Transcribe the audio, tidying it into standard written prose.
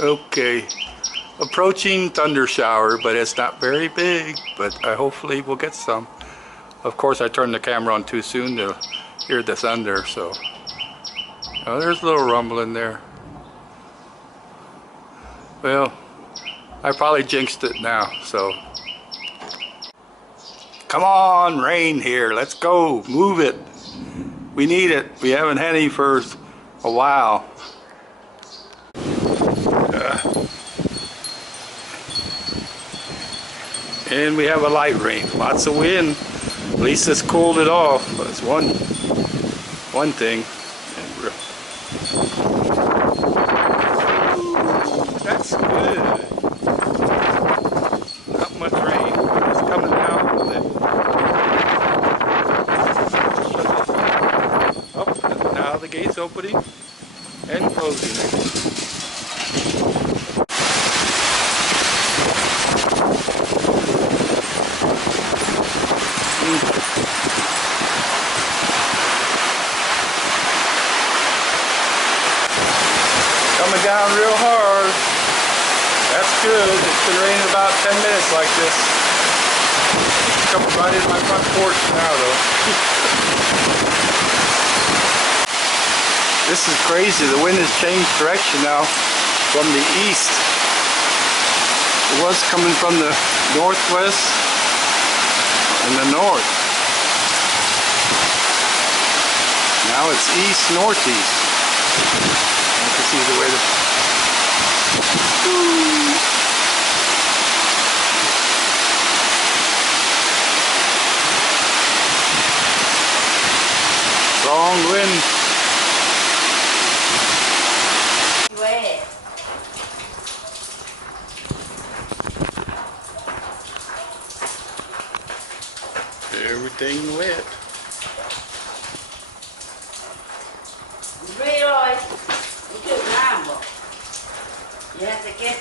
Okay, approaching thunder shower, but it's not very big, but hopefully we'll get some. Of course, I turned the camera on too soon to hear the thunder, so oh, there's a little rumble in there. Well, I probably jinxed it now, so come on, rain here, let's go, move it. We need it. We haven't had any for a while. And we have a light rain, lots of wind. At least it's cooled it off. That's one thing. That's good. Not much rain. It's coming out. Oh, now the gate's opening and closing. Coming down real hard. That's good. It's been raining about 10 minutes like this. It's coming right in my front porch now though. This is crazy. The wind has changed direction now from the east. It was coming from the northwest and the north. Now it's east-northeast. You can see the way the strong wind. Everything wet. Rồi, cũng chịu làm bộ. Dạ, sẽ kết